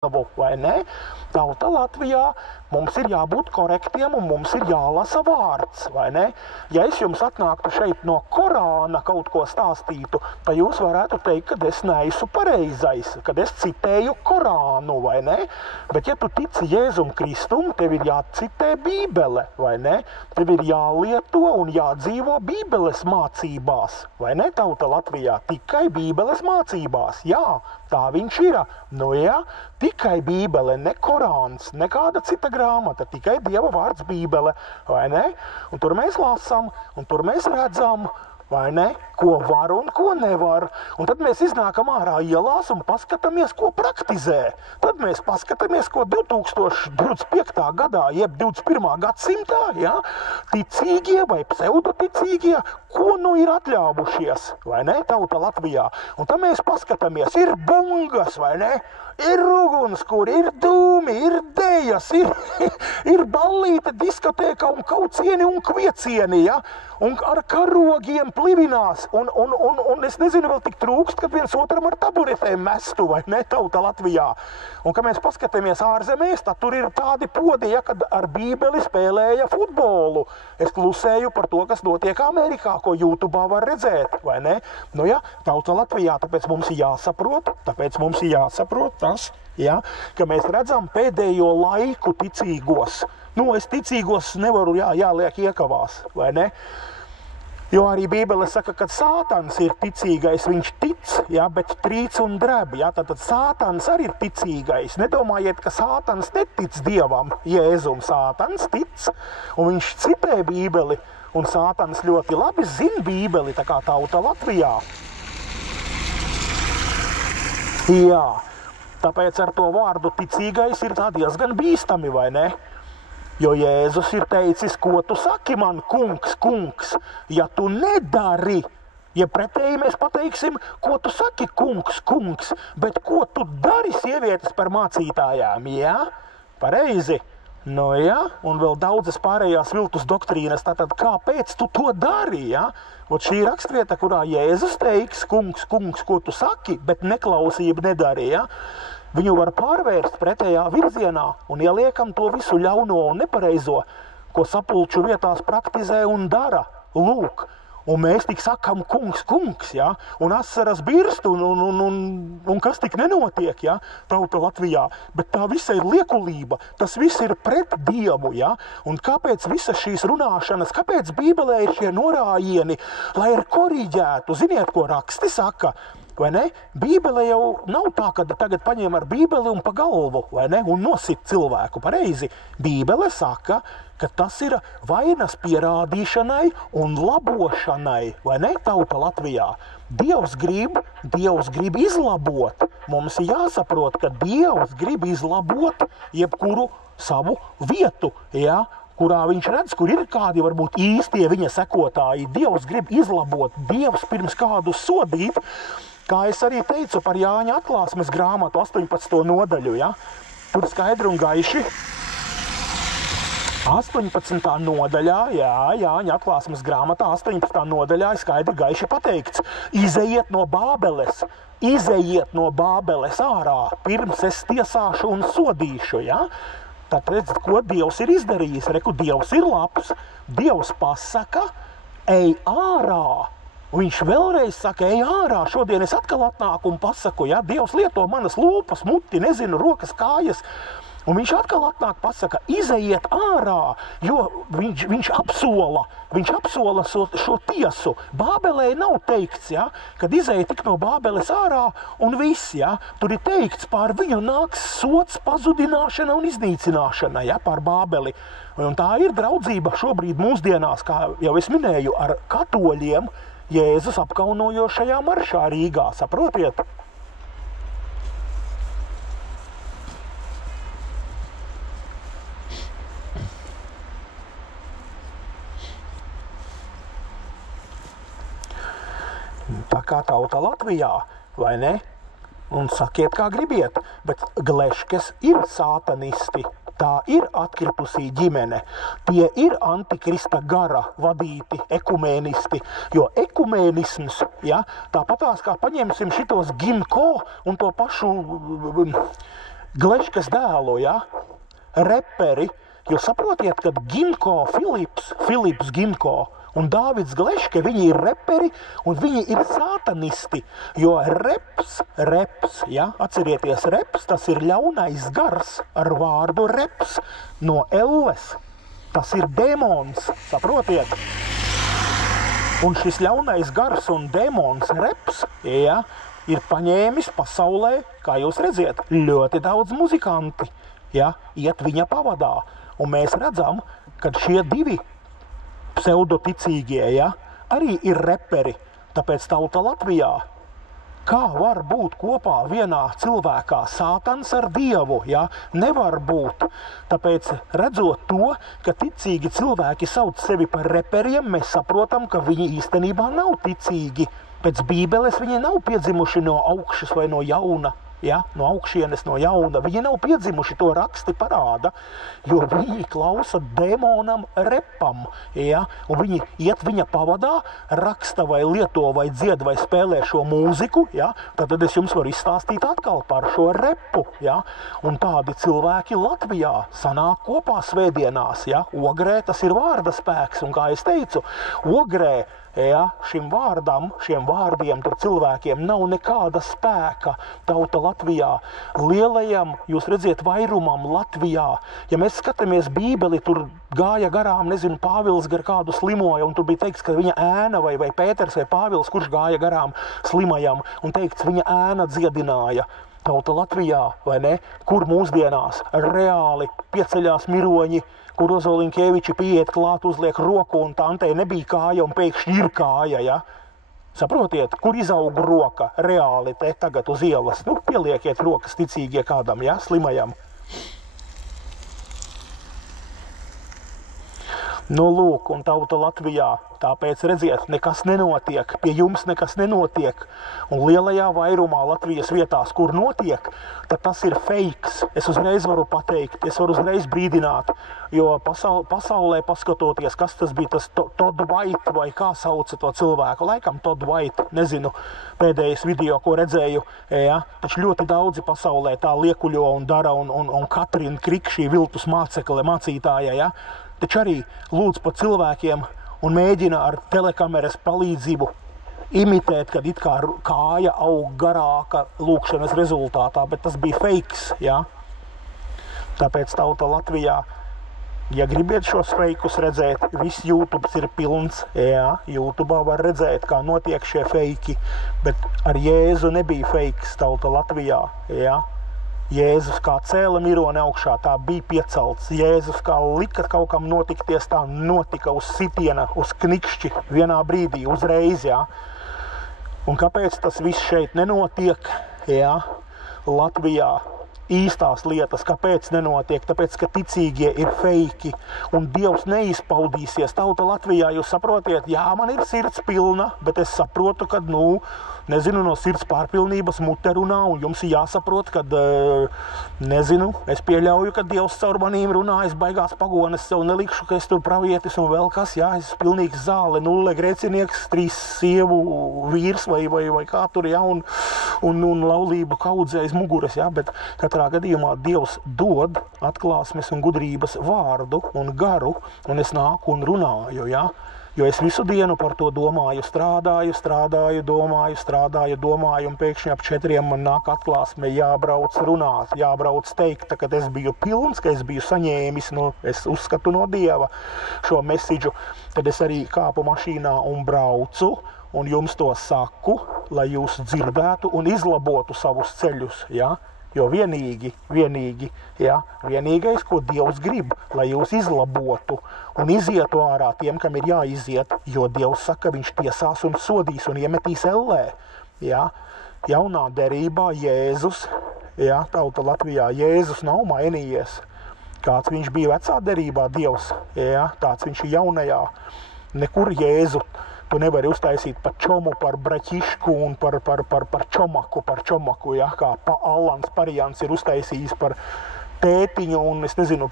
vai ne? Tauta Latvijā mums ir jābūt korektiem un mums ir jālasa vārds, vai ne? Ja es jums atnāktu šeit no Korāna kaut ko stāstītu, tad jūs varētu teikt, ka es neesmu pareizais, kad es citēju Korānu, vai ne? Bet ja tu tici Jēzum Kristum, tev ir jācitē Bībele, vai ne? Tev ir jālieto un jādzīvo Bībeles mācībās, vai ne? Tauta Latvijā tikai Bībeles mācībās, jā, tā viņš ir. Nu jā, tikai Bībele, ne Korāns, nekāda cita grāmata, tikai Dieva vārds Bībele, vai ne? Un tur mēs lasām, un tur mēs redzam, vai ne? Ko var un ko nevar. Un tad mēs iznākam ārā ielās un paskatāmies, ko praktizē. Tad mēs paskatāmies, ko 2025. gadā, jeb 21. gadsimtā, ja, ticīgie vai pseudoticīgie, ko nu ir atļāvušies, vai ne, Tauta Latvijā. Un tad mēs paskatāmies, ir bungas, vai ne? Ir ugunskuri, ir dūmi, ir dejas, ir ballīte, diskotēka un kaucieni un kviecieni, ja? Un ar karogiem plivinās. Un es nezinu, vēl tik trūkst, kad viens otram ar taburetēm mestu, vai ne, Tauta Latvijā. Un, kad mēs paskatāmies ārzemēs, tad tur ir tādi podi, ja, kad ar Bībeli spēlēja futbolu. Es klusēju par to, kas notiek Amerikā, ko YouTube'ā var redzēt, vai ne? Nu ja, Tauta Latvijā, tāpēc mums ir jāsaprot tas, ja, ka mēs redzam pēdējo laiku ticīgos. Nu, es ticīgos nevaru jāliek iekavās, vai ne? Jo arī Bībele saka, ka Sātans ir ticīgais, viņš tic, ja, bet trīc un dreb. Ja, tad Sātans arī ir ticīgais. Nedomājiet, ka Sātans netic Dievam, Jēzum. Sātans tic, un viņš citē Bībeli, un Sātans ļoti labi zina Bībeli, tā kā Tauta Latvijā. Jā, tāpēc ar to vārdu ticīgais ir tā diezgan bīstami, vai ne? Jo Jēzus ir teicis, ko tu saki man, kungs, ja tu nedari, ja pretēji mēs pateiksim, ko tu saki, kungs, bet ko tu dari sievietes par mācītājām, jā? Pareizi? Nu jā, un vēl daudzas pārējās viltus doktrīnas, tātad kāpēc tu to dari, jā? Ot šī rakstvieta, kurā Jēzus teiks, kungs, ko tu saki, bet neklausība nedari, jā? Viņu var pārvērst pretējā virzienā un ieliekam to visu ļauno un nepareizo, ko sapulču vietās praktizē un dara. Lūk, un mēs tik sakam kungs, ja? Un asaras birst un kas tik nenotiek, ja? Tauta Latvijā. Bet tā visa ir liekulība, tas viss ir pret Dievu, ja? Un kāpēc visas šīs runāšanas, kāpēc Bībelē ir šie norājieni, lai ir koriģētu? Ziniet, ko raksti saka? Vai ne? Bībele jau nav tā, ka tagad paņem ar Bībeli un pa galvu, vai ne? Un nosit cilvēku pareizi. Bībele saka, ka tas ir vainas pierādīšanai un labošanai, vai ne, Tauta Latvijā? Dievs grib izlabot. Mums ir jāsaprot, ka Dievs grib izlabot jebkuru savu vietu, ja? Kurā viņš redz, kur ir kādi varbūt īstie viņa sekotāji. Dievs grib izlabot, Dievs pirms kādu sodīt. Kā es arī teicu par Jāņa atklāsmes grāmatu 18. nodaļu, ja? Tur skaidri un gaiši 18. nodaļā, jā, Jāņa atklāsmes grāmatā 18. nodaļā skaidri gaiši pateikts: izejiet no Bābeles ārā, pirms es tiesāšu un sodīšu, ja? Tad redzat, ko Dievs ir izdarījis. Reku, Dievs ir labs, Dievs pasaka, ej ārā. Viņš vēlreiz saka, ej ārā, šodien es atkal atnāku un pasaku, ja, Dievs lieto manas lūpas, muti, nezinu, rokas, kājas. Un viņš atkal atnāk pasaka, izejiet ārā, jo viņš apsola šo tiesu. Bābelē nav teikts, ja, kad izeja tik no Bābeles ārā un viss, ja, tur ir teikts, pār viņu nāks sots, pazudināšana un iznīcināšana, ja, pār Bābeli. Un tā ir draudzība šobrīd mūsdienās, kā jau es minēju, ar katoļiem, Jēzus apkaunojošajā maršā Rīgā, saprotiet? Tā kā Tauta Latvijā, vai ne? Un sakiet, kā gribiet, bet gleškes ir sātanisti. Tā ir atkritusī ģimene. Tie ir antikrista gara vadīti ekumēnisti, jo ekumēnisms, ja, tāpatās kā paņemsim šitos Gimko un to pašu Gleškas dēlu, ja? Reperi, jūs saprotiet, ka Gimko, Filips Gimko un Dāvids Gleške, viņi ir reperi un viņi ir sātanisti, jo reps, ja? Atcerieties, reps, tas ir ļaunais gars ar vārdu reps no elles, tas ir demons, saprotiet? Un šis ļaunais gars un demons reps, ja? Ir paņēmis pasaulē, kā jūs redziet, ļoti daudz muzikanti, ja? Iet viņa pavadā, un mēs redzam, ka šie divi pseudoticīgie, ja, arī ir reperi, tāpēc tauta Latvijā. Kā var būt kopā vienā cilvēkā sātans ar Dievu, ja? Nevar būt. Tāpēc redzot to, ka ticīgi cilvēki sauc sevi par reperiem, mēs saprotam, ka viņi īstenībā nav ticīgi. Pēc Bībeles viņi nav piedzimuši no augšas vai no jauna. Ja, no augšienes, no jauna. Viņi nav piedzimuši, to raksti parāda, jo viņi klausa demonam repam. Ja, un viņi iet viņa pavadā, raksta vai lieto vai dzied vai spēlē šo mūziku. Ja, tad es jums varu izstāstīt atkal par šo repu. Ja, un tādi cilvēki Latvijā sanāk kopā svētdienās. Ja, Ogrē tas ir vārda spēks, un kā es teicu, Ogrē, ja, šiem vārdiem, tur cilvēkiem nav nekāda spēka. Tauta Latvijā, lielajam, jūs redziet, vairumam Latvijā. Ja mēs skatāmies Bībeli, tur gāja garām, nezinu, Pāvils gar kādu slimoja, un tur bija teikts, ka viņa ēna vai Pēters vai Pāvils, kurš gāja garām slimajam, un teikts, viņa ēna dziedināja. Tauta Latvijā, vai ne? Kur mūsdienās reāli pieceļās miroņi, kur Ozoliņkeviči pieiet klāt, uzliek roku, un tantei nebija kāja, un pēkšņi ir kāja, ja? Saprotiet, kur izaug roka reāli te tagad uz ielas? Nu, pieliekiet rokas ticīgie kādam, ja? Slimajam. Nu, lūk, un tauta Latvijā, tāpēc redziet, nekas nenotiek, pie jums nekas nenotiek. Un lielajā vairumā Latvijas vietās, kur notiek, tad tas ir fakes. Es uzreiz varu pateikt, es varu uzreiz brīdināt, jo pasaulē paskatoties, kas tas bija, tas Todd White vai kā sauca to cilvēku, laikam Todd White, nezinu, pēdējais video, ko redzēju, ja, taču ļoti daudzi pasaulē tā liekuļo un dara, un Katrina Krik, šī viltus mācekle, mācītāja, ja, taču arī lūdz pa cilvēkiem un mēģina ar telekameras palīdzību imitēt, kad it kā kāja aug garāka lūkšanas rezultātā, bet tas bija fakes, ja? Tāpēc tauta Latvijā, ja gribiet šos fakeus redzēt, viss YouTube ir pilns, ja? YouTube'ā var redzēt, kā notiek šie fake, bet ar Jēzu nebija fakes tauta Latvijā, ja? Jēzus kā cēla mironi augšā, tā bija piecelts. Jēzus kā lika kaut kam notikties, tā notika uz sitiena, uz knikšķi vienā brīdī, uzreiz, jā. Un kāpēc tas viss šeit nenotiek, jā, Latvijā? Īstās lietas, kāpēc nenotiek? Tāpēc, ka ticīgie ir feiki un Dievs neizpaudīsies. Tauta Latvijā, jūs saprotiet, jā, man ir sirds pilna, bet es saprotu, ka, nezinu, no sirds pārpilnības mute runā, un jums ir jāsaprot, kad, nezinu, es pieļauju, ka Dievs caur manīm runā, es baigās pagones sev nelikšu, ka es tur pravietis un vēl kas, jā, es pilnīgs zāle, 0 grēcinieks, 3 sievu vīrs vai kā tur, jā, un laulību kaudzē aiz muguras, jā, bet katrā gadījumā Dievs dod atklāsmes un gudrības vārdu un garu, un es nāku un runāju, jā. Jo es visu dienu par to domāju, strādāju, domāju, un pēkšņi ap 4 man nāk atklāsme, jābrauc runāt, jābrauc teikt, kad es biju pilns, ka es biju saņēmis, es uzskatu no Dieva šo mesidžu, tad es arī kāpu mašīnā un braucu, un jums to saku, lai jūs dzirdētu un izlabotu savus ceļus, ja? Jo vienīgais, ko Dievs grib, lai jūs izlabotu un izietu ārā tiem, kam ir jāiziet, jo Dievs saka, viņš tiesās un sodīs un iemetīs ellē. Ja? Jaunā derībā Jēzus, ja, tauta Latvijā, Jēzus nav mainījies. Kāds viņš bija vecā derībā, Dievs, ja, tāds viņš ir jaunajā. Nekur Jēzu tu nevari uztaisīt par čomu, par braķišku un par čomaku, ja, kā Allans Parijans ir uztaisījis par tētiņu un, es nezinu,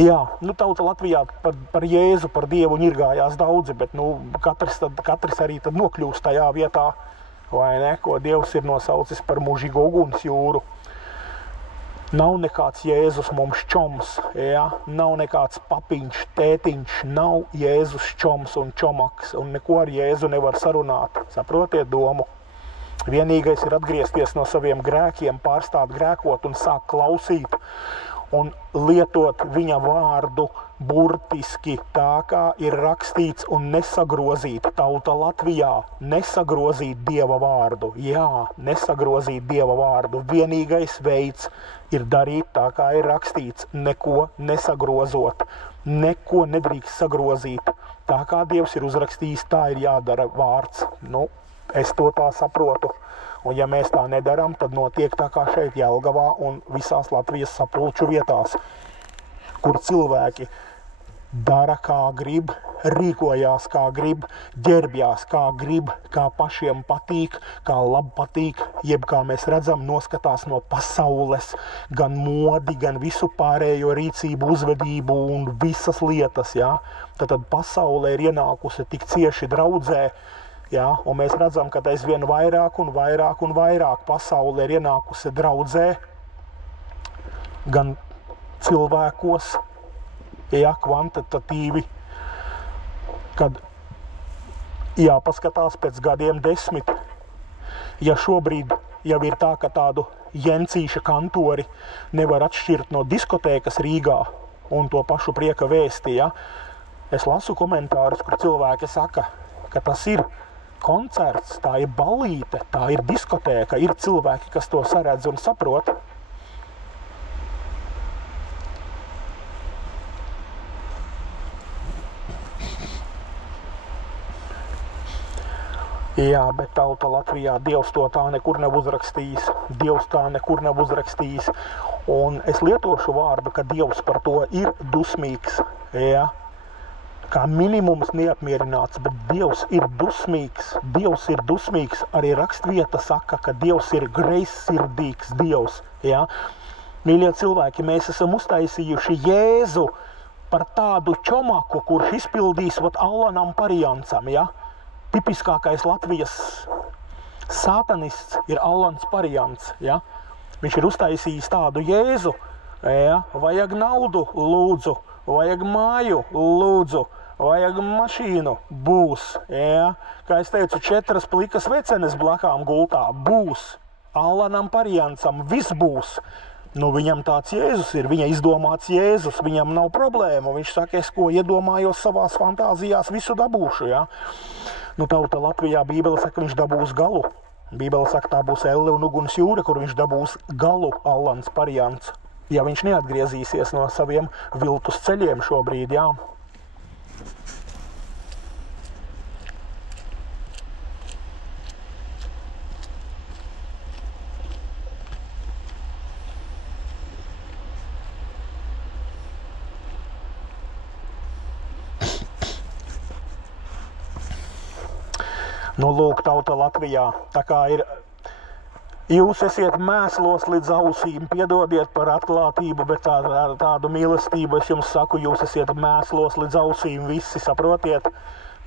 jā, tauta Latvijā par Jēzu, par Dievu ņirgājās daudzi, bet, katrs arī tad nokļūst tajā vietā, vai ne, ko Dievs ir nosaucis par mūžīgo uguns jūru. Nav nekāds Jēzus mums čoms, ja? Nav nekāds papiņš, tētiņš, nav Jēzus čoms un čomaks, un neko ar Jēzu nevar sarunāt. Saprotiet domu? Vienīgais ir atgriezties no saviem grēkiem, pārstāt grēkot un sākt klausīt un lietot viņa vārdu burtiski tā, kā ir rakstīts, un nesagrozīt tauta Latvijā, nesagrozīt Dieva vārdu. Jā, nesagrozīt Dieva vārdu. Vienīgais veids ir darīt tā, kā ir rakstīts, neko nesagrozot. Neko nedrīkst sagrozīt. Tā kā Dievs ir uzrakstījis, tā ir jādara vārds. Nu, es to tā saprotu. Un ja mēs tā nedaram, tad notiek tā kā šeit Jelgavā un visās Latvijas sapulču vietās, kur cilvēki dara kā grib, rīkojās kā grib, ģērbjās kā grib, kā pašiem patīk, kā labi patīk, jeb kā mēs redzam, noskatās no pasaules, gan modi, gan visu pārējo rīcību, uzvedību un visas lietas, ja? Tad pasaulē ir ienākusi tik cieši draudzē, ja? Un mēs redzam, ka aizvien vairāk un vairāk un vairāk pasaulē ir ienākusi draudzē, gan cilvēkos, ja, kvantitatīvi, kad jāpaskatās pēc gadiem 10. Ja šobrīd jau ir tā, ka tādu Jencīša kantori nevar atšķirt no diskotēkas Rīgā un to pašu Prieka vēsti, ja, es lasu komentārus, kur cilvēki saka, ka tas ir koncerts, tā ir ballīte, tā ir diskotēka, ir cilvēki, kas to saredz un saprot. Jā, bet tauta Latvijā, Dievs to tā nekur nav uzrakstījis. Dievs tā nekur nav uzrakstījis. Un es lietošu vārdu, ka Dievs par to ir dusmīgs. Jā. Kā minimums neapmierināts, bet Dievs ir dusmīgs. Dievs ir dusmīgs. Arī rakstvieta saka, ka Dievs ir greizsirdīgs Dievs. Jā. Mīļie cilvēki, mēs esam uztaisījuši Jēzu par tādu čomaku, kurš izpildīs Allanam Parijancam, ja? Tipiskākais Latvijas sātanists ir Allans Parijants, ja? Viņš ir uztaisījis tādu Jēzu, ja? Vajag naudu, lūdzu, vajag māju, lūdzu, vajag mašīnu, būs, ja? Kā es teicu, 4 plikas vecenes blakām gultā, būs, Allanam Parijancam, viss būs. Nu, viņam tāds Jēzus ir, viņa izdomāts Jēzus, viņam nav problēma. Viņš saka, es ko iedomājos savās fantāzijās, visu dabūšu, ja? Nu, tauta Latvijā Bībele saka, viņš dabūs galu. Bībele saka, tā būs elle un uguns jūra, kur viņš dabūs galu, Allans Parijants. Ja viņš neatgriezīsies no saviem viltus ceļiem šobrīd, jā. Nu, lūk, tauta Latvijā, tā kā ir, jūs esiet mēslos līdz ausīm, piedodiet par atklātību, bet tādu mīlestību es jums saku, jūs esiet mēslos līdz ausīm, visi saprotiet.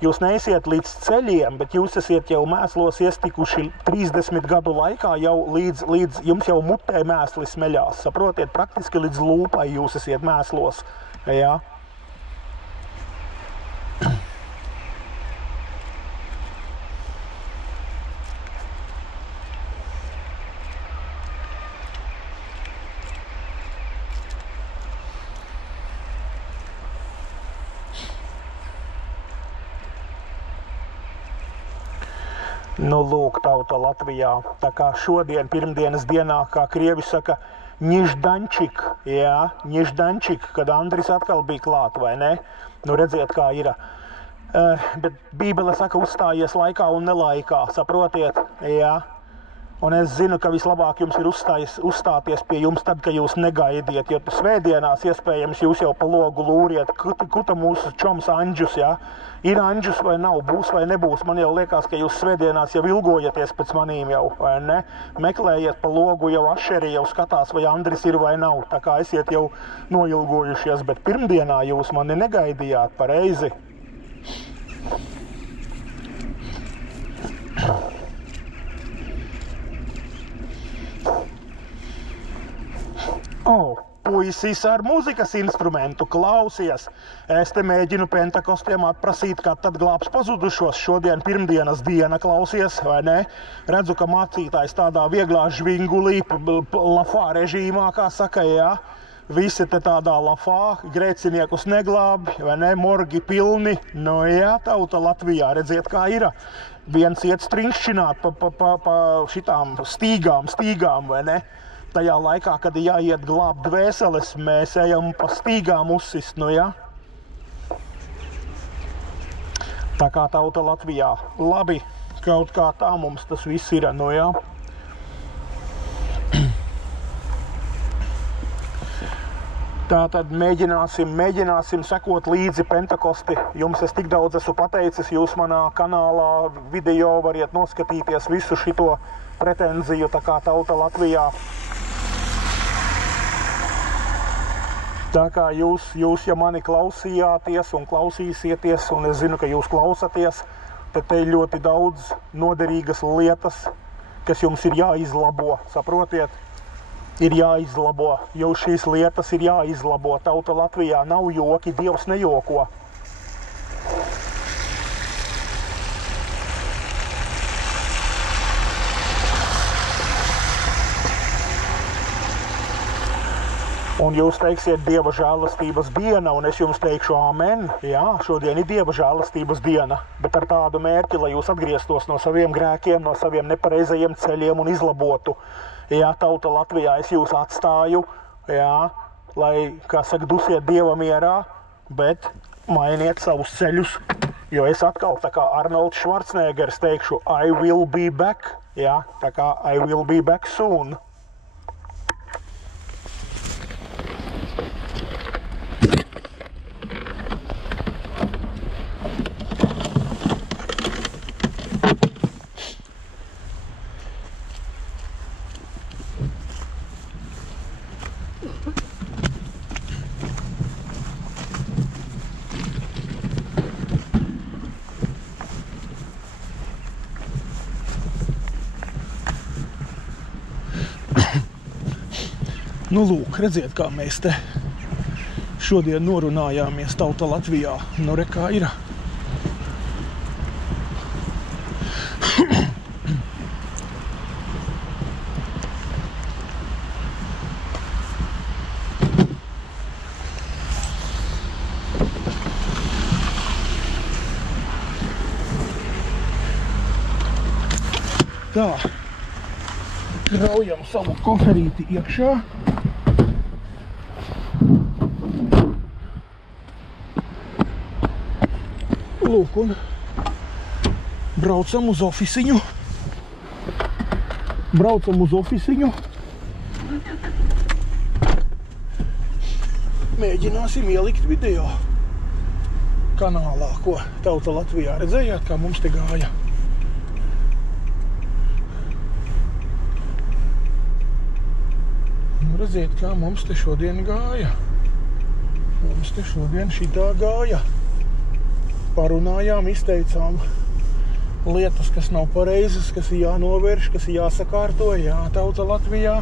Jūs neesiet līdz ceļiem, bet jūs esiet jau mēslos iestikuši 30 gadu laikā, jau līdz jums jau mutē mēsli smeļās, saprotiet, praktiski līdz lūpai jūs esiet mēslos, jā. Nu, lūk, tauta Latvijā, tā kā šodien, pirmdienas dienā, kā krievi saka, ņiždančik, jā, ņiždančik, kad Andris atkal bija klāt, vai ne? Nu, redziet, kā ir. Bet Bībele saka, uzstājies laikā un nelaikā, saprotiet, jā. Un es zinu, ka vislabāk jums ir uzstāties pie jums tad, kad jūs negaidiet, jo svētdienās iespējams jūs jau pa logu lūriet, kuta mūsu čoms Anģus, jā? Ir Anģus vai nav, būs vai nebūs, man jau liekas, ka jūs svētdienās jau ilgojaties pēc manīm jau, vai ne? Meklējiet pa logu, jau Ašeri jau skatās, vai Andris ir vai nav, tā kā esiet jau noilgojušies, bet pirmdienā jūs mani negaidījāt pareizi. Puisis ar mūzikas instrumentu, klausies. Es te mēģinu Pentakostiem atprasīt, kad tad glābs pazudušos. Šodien pirmdienas diena, klausies, vai ne? Redzu, ka mācītājs tādā vieglā žvingulī, lafā režīmā, kā saka, jā. Visi te tādā lafā, grēciniekus neglābi, vai ne? Morgi pilni. Nu jā, tauta Latvijā, redziet, kā ir. Viens iet stringšķināt pa šitām stīgām, vai ne? Tajā laikā, kad jāiet glābt dvēseles, mēs ejam pa stīgām uzsist, nu jā. Tā kā tauta Latvijā. Labi, kaut kā tā mums tas viss ir, nu jā. Tātad mēģināsim sekot līdzi Pentakosti. Jums es tik daudz esmu pateicis, jūs manā kanālā video variet noskatīties visu šito pretenziju, tā kā tauta Latvijā. Tā kā jūs, ja mani klausījāties un klausīsieties, un es zinu, ka jūs klausaties, tad te ir ļoti daudz noderīgas lietas, kas jums ir jāizlabo, saprotiet? Ir jāizlabo, jo šīs lietas ir jāizlabo. Tauta Latvijā nav joki, Dievs nejoko. Un jūs teiksiet Dieva žēlastības diena, un es jums teikšu amen. Jā, šodien ir Dieva žēlastības diena, bet ar tādu mērķi, lai jūs atgrieztos no saviem grēkiem, no saviem nepareizajiem ceļiem un izlabotu. Jā, tauta Latvijā, es jūs atstāju, jā, lai, kā saka, dusiet Dieva mierā, bet mainiet savus ceļus, jo es atkal, tā kā Arnolds Schwarzeneggers teikšu, I will be back, jā, tā kā I will be back soon. Nu, lūk, redziet, kā mēs te šodien norunājāmies tauta Latvijā. Nu, re, kā ir. Tā, raujam savu koferīti iekšā. Lūk, un braucam uz ofisiņu. Mēģināsim ielikt video kanālā, ko tauta Latvijā. Redzējāt, kā mums te gāja? Redziet, kā mums te šodien gāja. Mums te šodien šitā gāja. Parunājām, izteicām lietas, kas nav pareizas, kas ir jānovērš, kas ir jāsakārto. Jā, tauta Latvijā.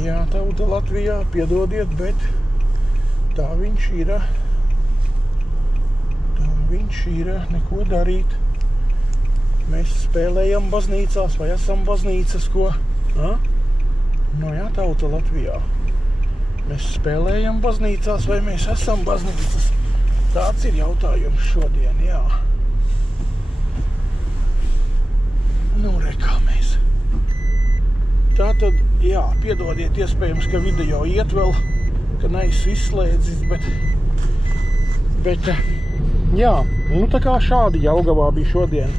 Jā, tauta Latvijā, piedodiet, bet tā viņš ir. Tā viņš ir, neko darīt. Mēs spēlējam baznīcās vai esam baznīcas, ko? Nu jā, tauta Latvijā. Mēs spēlējam baznīcās vai mēs esam baznīcas? Tāds ir jautājums šodien, jā. Nu, re, kā mēs. Tātad, jā, piedodiet, iespējams, ka video iet vēl, ka neesmu izslēdzis, bet, jā, nu tā kā šādi Jelgavā bija šodien.